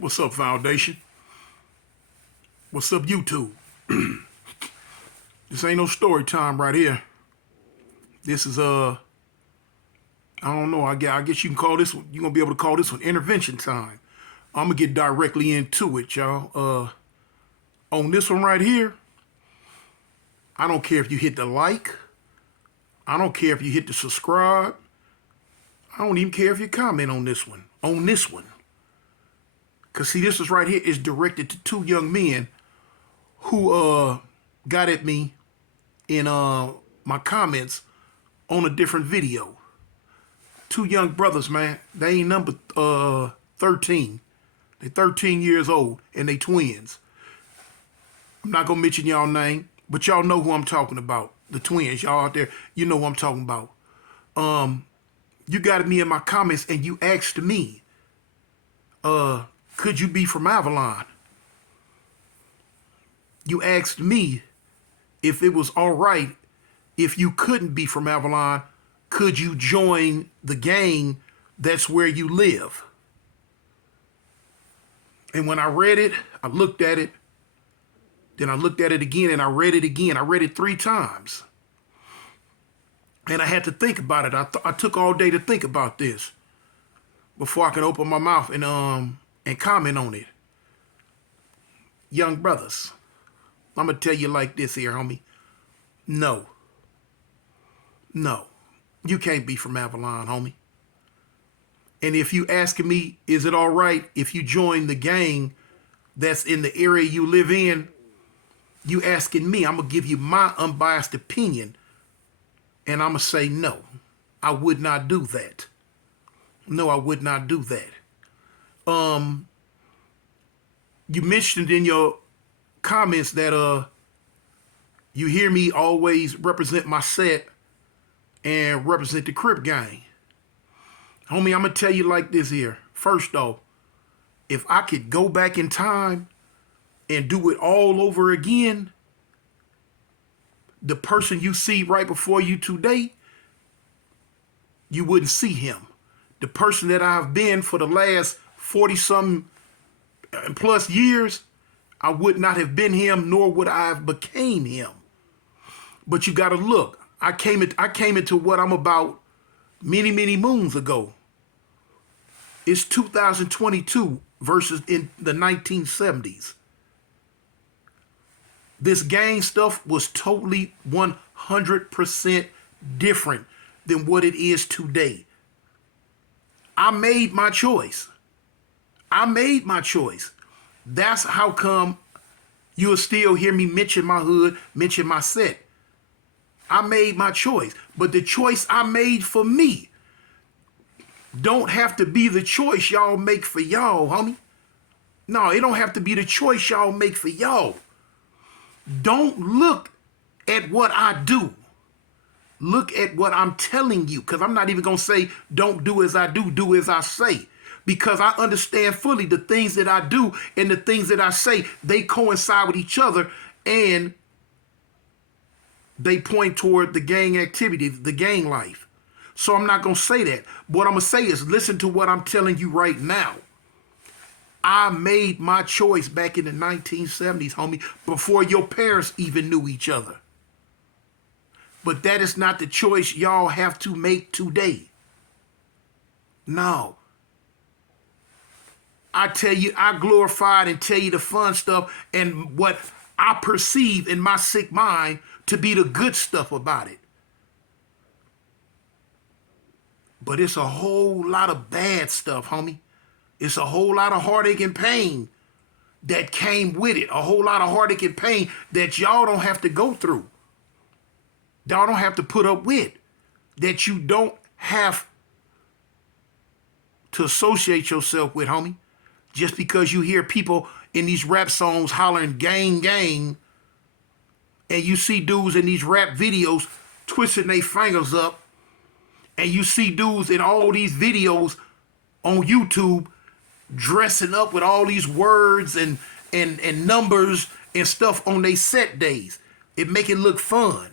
What's up, Foundation? What's up, YouTube? This ain't no story time right here. This is I don't know. I guess you can call this one. You're gonna be able to call this one intervention time. I'm gonna get directly into it, y'all. On this one right here, I don't care if you hit the like. I don't care if you hit the subscribe. I don't even care if you comment on this one. On this one. Cause see, this is right here is directed to two young men who got at me in my comments on a different video. Two young brothers, man. They ain't number 13. They 13 years old and they twins. I'm not gonna mention y'all name, but y'all know who I'm talking about. The twins, y'all out there, you know who I'm talking about. You got at me in my comments and you asked me, could you be from Avalon? You asked me if it was all right if you couldn't be from Avalon, could you join the gang that's where you live? And when I read it, I looked at it, then I looked at it again and I read it again. I read it 3 times. And I had to think about it. I took all day to think about this before I could open my mouth and comment on it. Young brothers, I'm going to tell you like this here, homie. No. No. You can't be from Avalon, homie. And if you asking me, is it all right if you join the gang that's in the area you live in, you asking me, I'm going to give you my unbiased opinion. And I'm going to say, no, I would not do that. No, I would not do that. You mentioned in your comments that you hear me always represent my set and represent the Crip gang. Homie, I'm going to tell you like this here. First though, if I could go back in time and do it all over again, the person you see right before you today, you wouldn't see him. The person that I've been for the last 40-something plus years, I would not have been him, nor would I have became him. But you got to look. I came into what I'm about many, many moons ago. It's 2022 versus in the 1970s. This gang stuff was totally 100% different than what it is today. I made my choice. I made my choice. That's how come you'll still hear me mention my hood, mention my set. I made my choice. But the choice I made for me don't have to be the choice y'all make for y'all, homie. No, it don't have to be the choice y'all make for y'all. Don't look at what I do. Look at what I'm telling you, because I'm not even going to say don't do as I do as I say. Because I understand fully the things that I do and the things that I say, they coincide with each other and they point toward the gang activity, the gang life. So I'm not going to say that. What I'm going to say is listen to what I'm telling you right now. I made my choice back in the 1970s, homie, before your parents even knew each other. But that is not the choice y'all have to make today. No. I tell you, I glorified and tell you the fun stuff and what I perceive in my sick mind to be the good stuff about it. But it's a whole lot of bad stuff, homie. It's a whole lot of heartache and pain that came with it. A whole lot of heartache and pain that y'all don't have to go through. Y'all don't have to put up with. That you don't have to associate yourself with, homie. Just because you hear people in these rap songs hollering gang, gang, and you see dudes in these rap videos twisting their fingers up, and you see dudes in all these videos on YouTube dressing up with all these words and numbers and stuff on their set days. It make it look fun.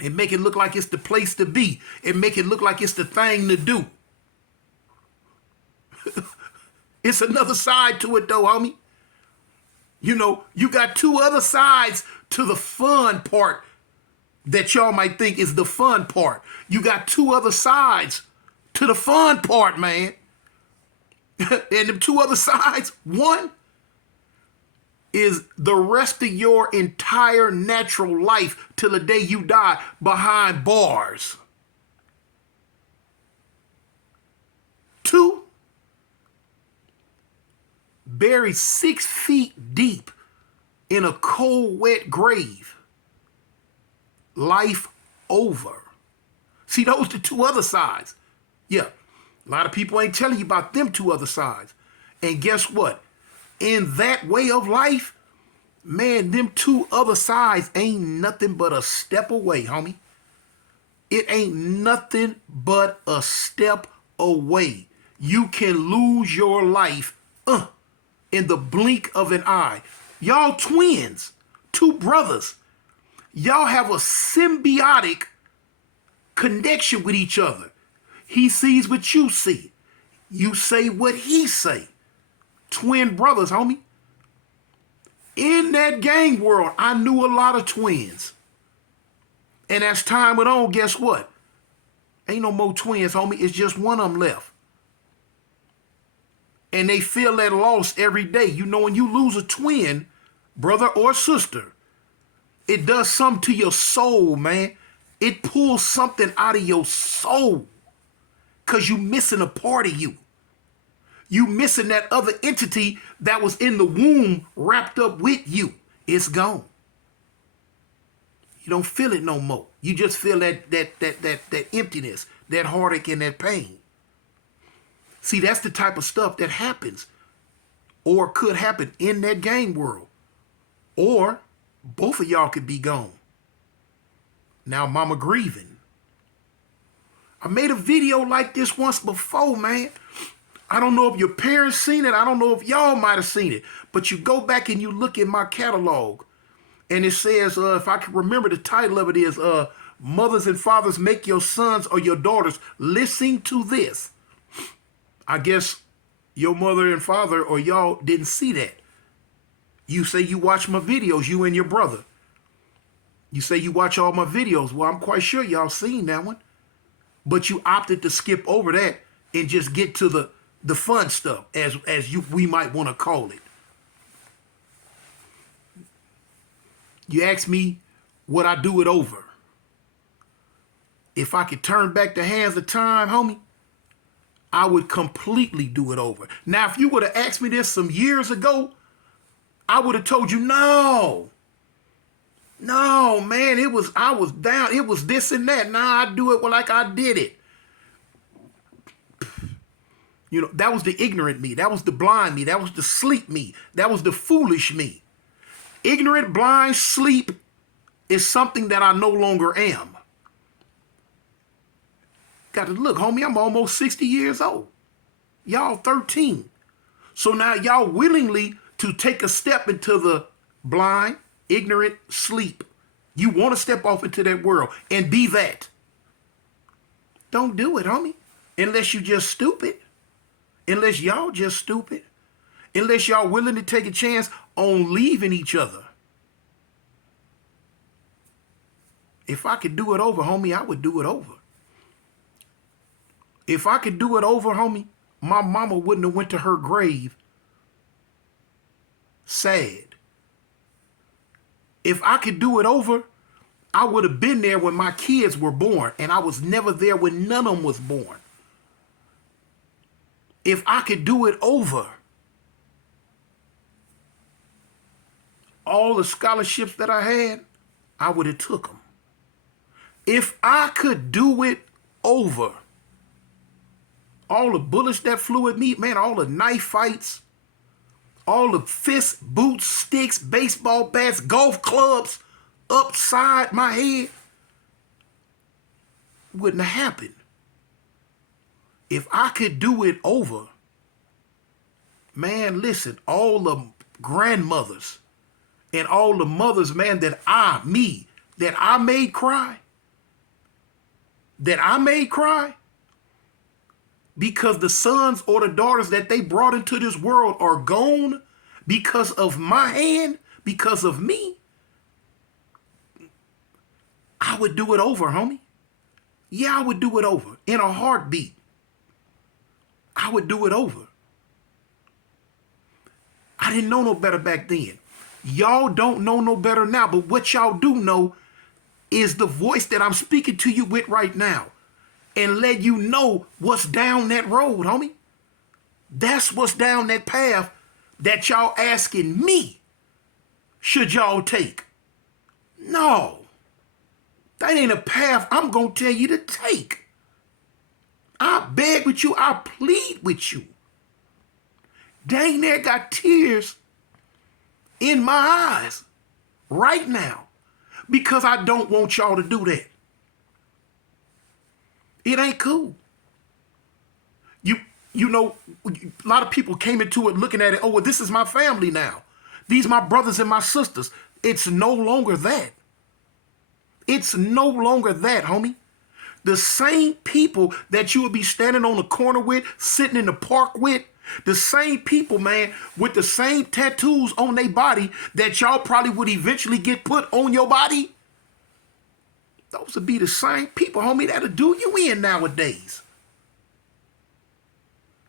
It make it look like it's the place to be. It make it look like it's the thing to do. It's another side to it though, homie. You know, you got two other sides to the fun part that y'all might think is the fun part. You got two other sides to the fun part, man. And the two other sides, one is the rest of your entire natural life till the day you die behind bars. Two, buried 6 feet deep in a cold, wet grave. Life over. See, those are the two other sides. Yeah, a lot of people ain't telling you about them two other sides. And guess what? In that way of life, man, them two other sides ain't nothing but a step away, homie. It ain't nothing but a step away. You can lose your life in the blink of an eye. Y'all twins, two brothers. Y'all have a symbiotic connection with each other. He sees what you see. You say what he say. Twin brothers, homie. In that gang world, I knew a lot of twins. And as time went on, guess what? Ain't no more twins, homie. It's just one of them left. And they feel that loss every day. You know, when you lose a twin, brother or sister, it does something to your soul, man. It pulls something out of your soul. Because you missing a part of you. You missing that other entity that was in the womb wrapped up with you. It's gone. You don't feel it no more. You just feel that emptiness, that heartache and that pain. See, that's the type of stuff that happens or could happen in that gang world. Or both of y'all could be gone. Now mama grieving. I made a video like this once before, man. I don't know if your parents seen it. I don't know if y'all might have seen it. But you go back and you look at my catalog. And it says, if I can remember, the title of it is, Mothers and Fathers, Make Your Sons or Your Daughters Listen to This. I guess your mother and father or y'all didn't see that. You say you watch my videos, you and your brother. You say you watch all my videos. Well, I'm quite sure y'all seen that one. But you opted to skip over that and just get to the fun stuff, as we might want to call it. You ask me, would I do it over? If I could turn back the hands of time, homie, I would completely do it over. Now, if you would have asked me this some years ago, I would have told you, no, man, I was down. It was this and that. Nah, I do it like I did it. You know, that was the ignorant me. That was the blind me. That was the sleep me. That was the foolish me. Ignorant, blind, sleep is something that I no longer am. Got to look, homie, I'm almost 60 years old. Y'all 13. So now y'all willingly to take a step into the blind, ignorant sleep. You want to step off into that world and be that. Don't do it, homie. Unless you just stupid. Unless y'all just stupid. Unless y'all willing to take a chance on leaving each other. If I could do it over, homie, I would do it over. If I could do it over, homie, my mama wouldn't have went to her grave sad. If I could do it over, I would have been there when my kids were born, and I was never there when none of them was born. If I could do it over, all the scholarships that I had, I would have took them. If I could do it over, all the bullets that flew at me, man, all the knife fights, all the fists, boots, sticks, baseball bats, golf clubs upside my head, wouldn't have happened. If I could do it over, man, listen, all the grandmothers and all the mothers, man, that I made cry, because the sons or the daughters that they brought into this world are gone because of my hand, because of me, I would do it over, homie. Yeah, I would do it over in a heartbeat. I would do it over. I didn't know no better back then. Y'all don't know no better now, but what y'all do know is the voice that I'm speaking to you with right now, and let you know what's down that road, homie. That's what's down that path that y'all asking me, should y'all take? No, that ain't a path I'm going to tell you to take. I beg with you. I plead with you. Dang near got tears in my eyes right now because I don't want y'all to do that. It ain't cool. You know, a lot of people came into it looking at it, oh, well, this is my family now. These my brothers and my sisters. It's no longer that. It's no longer that, homie. The same people that you would be standing on the corner with, sitting in the park with, the same people, man, with the same tattoos on their body that y'all probably would eventually get put on your body. Those would be the same people, homie, that'll do you in nowadays.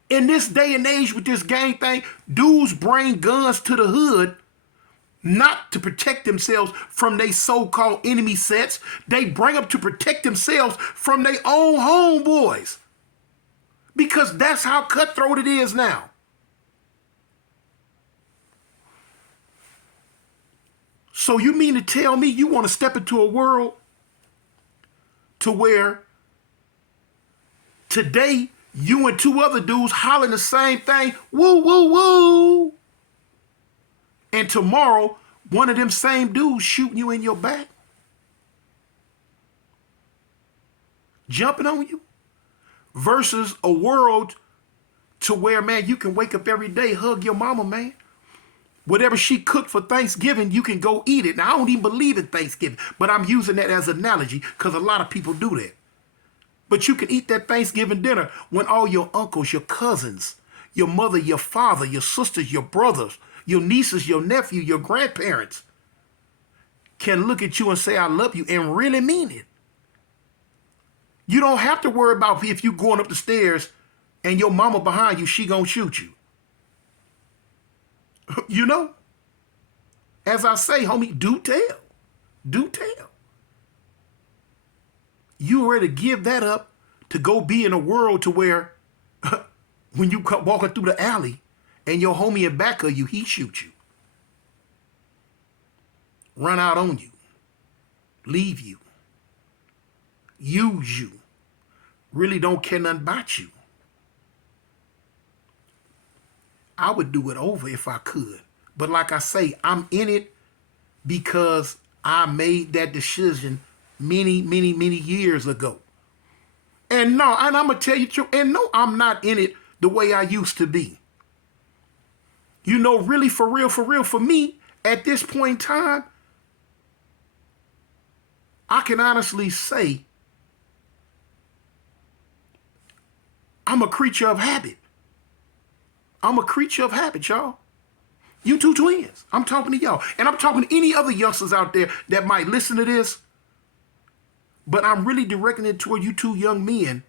In this day and age with this gang thing, dudes bring guns to the hood not to protect themselves from their so-called enemy sets. They bring them to protect themselves from their own homeboys. Because that's how cutthroat it is now. So you mean to tell me you want to step into a world to where today you and two other dudes hollering the same thing, woo, woo, woo. And tomorrow, one of them same dudes shooting you in your back? Jumping on you? Versus a world to where, man, you can wake up every day, hug your mama, man. Whatever she cooked for Thanksgiving, you can go eat it. Now, I don't even believe in Thanksgiving, but I'm using that as an analogy because a lot of people do that. But you can eat that Thanksgiving dinner when all your uncles, your cousins, your mother, your father, your sisters, your brothers, your nieces, your nephew, your grandparents can look at you and say, I love you, and really mean it. You don't have to worry about if you going up the stairs and your mama behind you, she gonna shoot you. You know? As I say, homie, do tell. Do tell. You ready to give that up to go be in a world to where when you come walking through the alley and your homie in back of you, he shoots you. Run out on you. Leave you. Use you. Really don't care nothing about you. I would do it over if I could. But like I say, I'm in it because I made that decision many, many, many years ago. And no, and I'm going to tell you the truth. And no, I'm not in it the way I used to be. You know, really, for real, for me, at this point in time, I can honestly say I'm a creature of habit. I'm a creature of habit, y'all. You two twins. I'm talking to y'all. And I'm talking to any other youngsters out there that might listen to this. But I'm really directing it toward you two young men,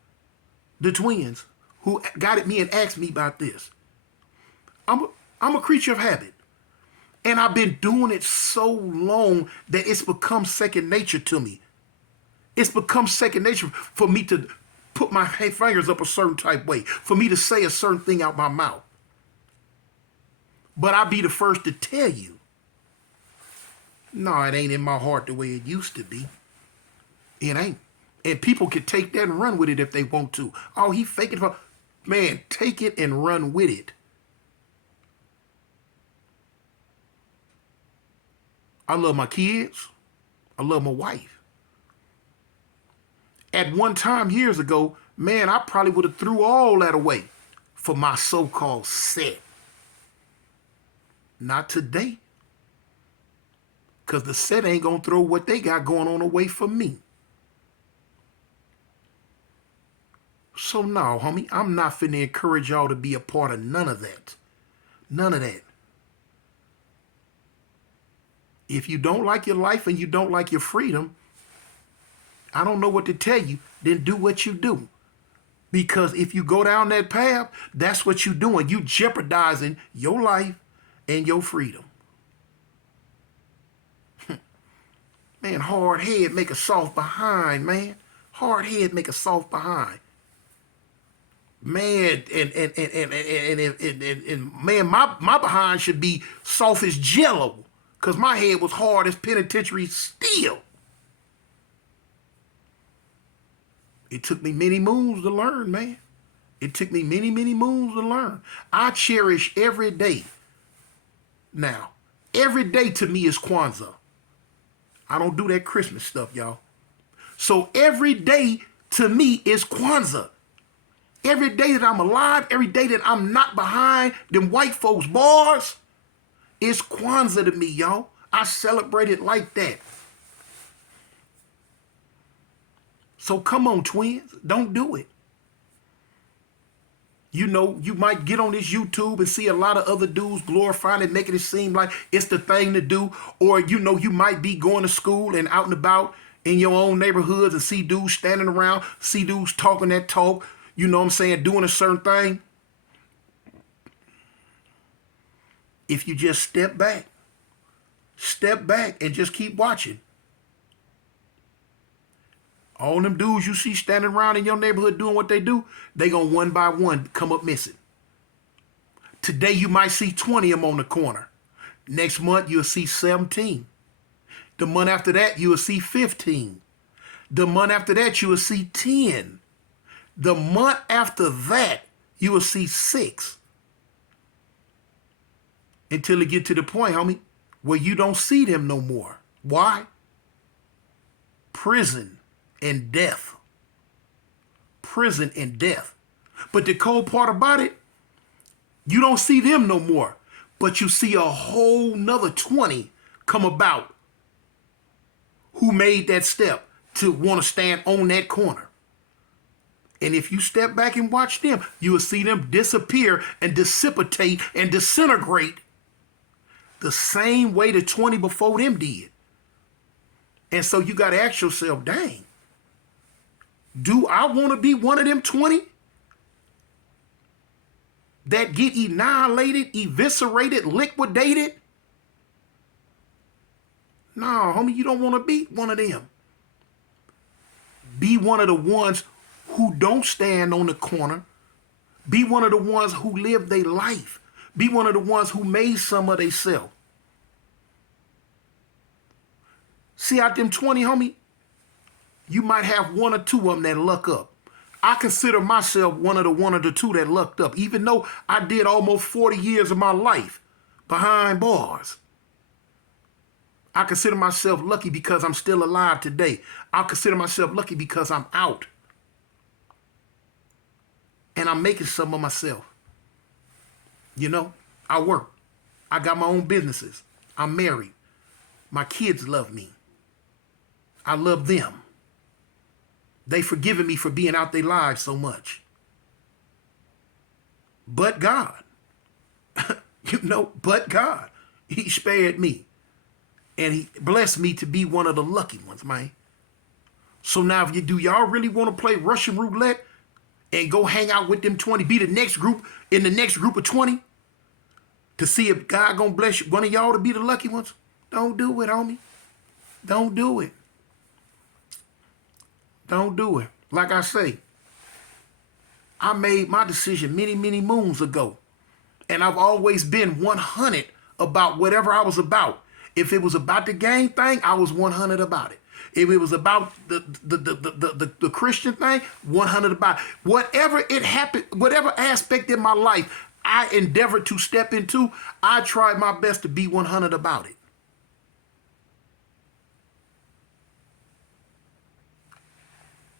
the twins, who got at me and asked me about this. I'm a creature of habit. And I've been doing it so long that it's become second nature to me. It's become second nature for me to put my fingers up a certain type way, for me to say a certain thing out my mouth. But I'll be the first to tell you, no, it ain't in my heart the way it used to be. It ain't. And people can take that and run with it if they want to. Oh, he faking for... Man, take it and run with it. I love my kids. I love my wife. At one time years ago, man, I probably would have threw all that away for my so-called set. Not today. Because the set ain't going to throw what they got going on away from me. So no, homie, I'm not finna encourage y'all to be a part of none of that. None of that. If you don't like your life and you don't like your freedom, I don't know what to tell you. Then do what you do. Because if you go down that path, that's what you're doing. You jeopardizing your life and your freedom. Man, hard head make a soft behind, man. Hard head make a soft behind. Man, and man, my behind should be soft as jello. Cause my head was hard as penitentiary steel. It took me many moons to learn, man. It took me many, many moons to learn. I cherish every day. Now, every day to me is Kwanzaa. I don't do that Christmas stuff, y'all. So every day to me is Kwanzaa. Every day that I'm alive, every day that I'm not behind them white folks' bars, it's Kwanzaa to me, y'all. I celebrate it like that. So come on, twins, don't do it. You know, you might get on this YouTube and see a lot of other dudes glorifying it, making it seem like it's the thing to do. Or, you know, you might be going to school and out and about in your own neighborhoods and see dudes standing around, see dudes talking that talk, you know what I'm saying, doing a certain thing. If you just step back and just keep watching. All them dudes you see standing around in your neighborhood doing what they do, they gonna one by one come up missing. Today you might see 20 of them on the corner. Next month you'll see 17. The month after that you'll see 15. The month after that you will see 10. The month after that you will see 6. Until it get to the point, homie, where you don't see them no more. Why? Prison and death. Prison and death. But the cold part about it, you don't see them no more. But you see a whole nother 20 come about who made that step to want to stand on that corner. And if you step back and watch them, you will see them disappear and dissipate and disintegrate the same way the 20 before them did. And so you got to ask yourself, dang, do I want to be one of them 20 that get annihilated, eviscerated, liquidated? No, homie, you don't want to be one of them. Be one of the ones who don't stand on the corner. Be one of the ones who live their life. Be one of the ones who made some of themselves. See out them 20, homie, you might have one or two of them that luck up. I consider myself one of the two that lucked up, even though I did almost 40 years of my life behind bars. I consider myself lucky because I'm still alive today. I consider myself lucky because I'm out. And I'm making some of myself. You know, I work. I got my own businesses. I'm married. My kids love me. I love them. They forgiven me for being out their lives so much. But God, you know, but God, he spared me. And he blessed me to be one of the lucky ones, man. So now if you do, y'all really want to play Russian roulette and go hang out with them 20, be the next group in the next group of 20 to see if God gonna bless one of y'all to be the lucky ones? Don't do it, homie. Don't do it. Don't do it. Like I say, I made my decision many, many moons ago. And I've always been 100 about whatever I was about. If it was about the gang thing, I was 100 about it. If it was about the Christian thing, 100 about it. Whatever it happened, whatever aspect in my life I endeavored to step into, I tried my best to be 100 about it.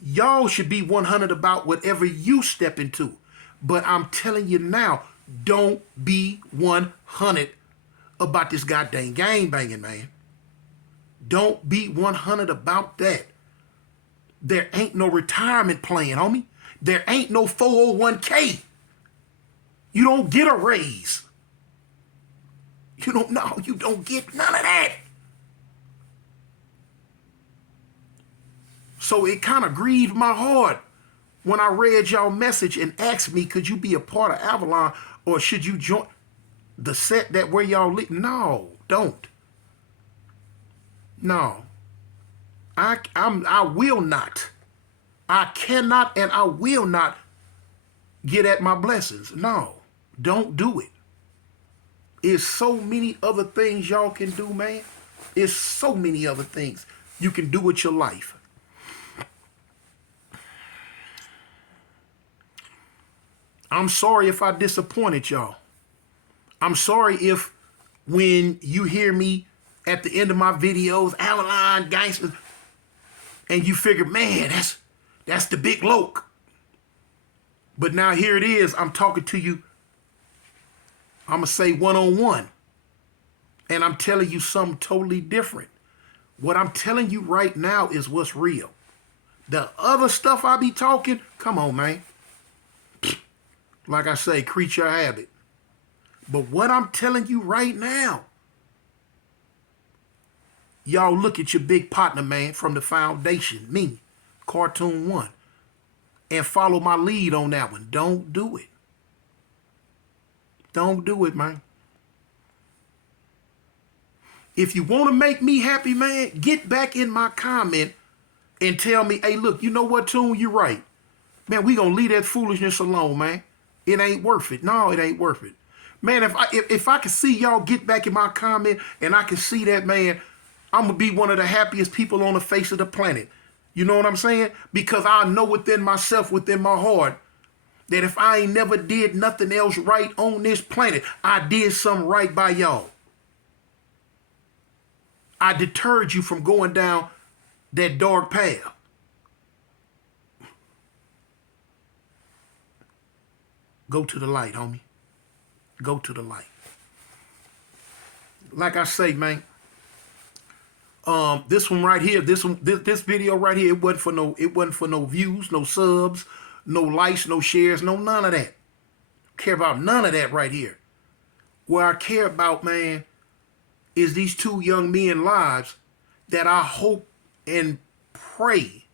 Y'all should be 100 about whatever you step into. But I'm telling you now, don't be 100 about this goddamn gang banging, man. Don't be 100 about that. There ain't no retirement plan, homie. There ain't no 401k. You don't get a raise. You don't know. You don't get none of that. So it kind of grieved my heart when I read y'all message and asked me, could you be a part of Avalon or should you join the set that where y'all live? No, don't. No. I will not. I cannot and I will not get at my blessings. No, don't do it. There's so many other things y'all can do, man. There's so many other things you can do with your life. I'm sorry if I disappointed y'all. I'm sorry if when you hear me at the end of my videos, Avalon Gangsters, and you figure, man, that's the big loke. But now here it is. I'm talking to you. I'm going to say one-on-one. And I'm telling you something totally different. What I'm telling you right now is what's real. The other stuff I be talking, come on, man. Like I say, creature habit. But what I'm telling you right now, y'all look at your big partner, man, from the foundation, me, Cartoon One, and follow my lead on that one. Don't do it. Don't do it, man. If you want to make me happy, man, get back in my comment and tell me, hey, look, you know what, Toon, you're right. Man, we going to leave that foolishness alone, man. It ain't worth it. No, it ain't worth it. Man, if I can see y'all get back in my comment and I can see that, man, I'm going to be one of the happiest people on the face of the planet. You know what I'm saying? Because I know within myself, within my heart, that if I ain't never did nothing else right on this planet, I did something right by y'all. I deterred you from going down that dark path. Go to the light, homie. Go to the light. Like I say, man, this one right here, this video right here, it wasn't for no views, no subs, no likes, no shares, no none of that. Care about none of that right here. What I care about, man, is these two young men lives that I hope and pray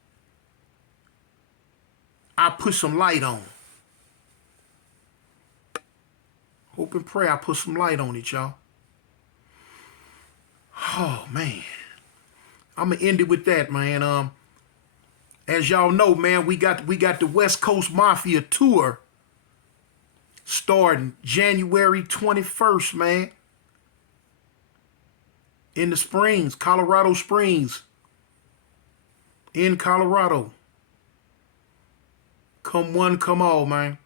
I put some light on. Hope and pray I put some light on it, y'all. Oh, man. I'm going to end it with that, man. As y'all know, man, we got the West Coast Mafia tour starting January 21st, man. In the Springs, Colorado Springs. In Colorado. Come one, come all, man.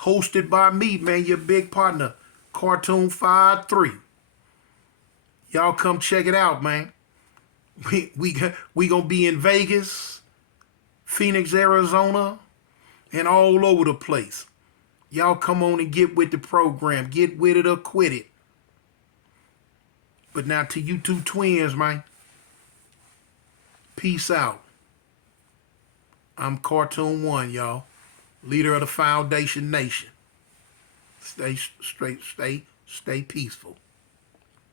Hosted by me, man, your big partner, Cartoon 53. Y'all come check it out, man. We gonna be in Vegas, Phoenix, Arizona, and all over the place. Y'all come on and get with the program. Get with it or quit it. But now to you two twins, man. Peace out. I'm Cartoon One, y'all. Leader of the Foundation Nation. Stay straight, stay peaceful.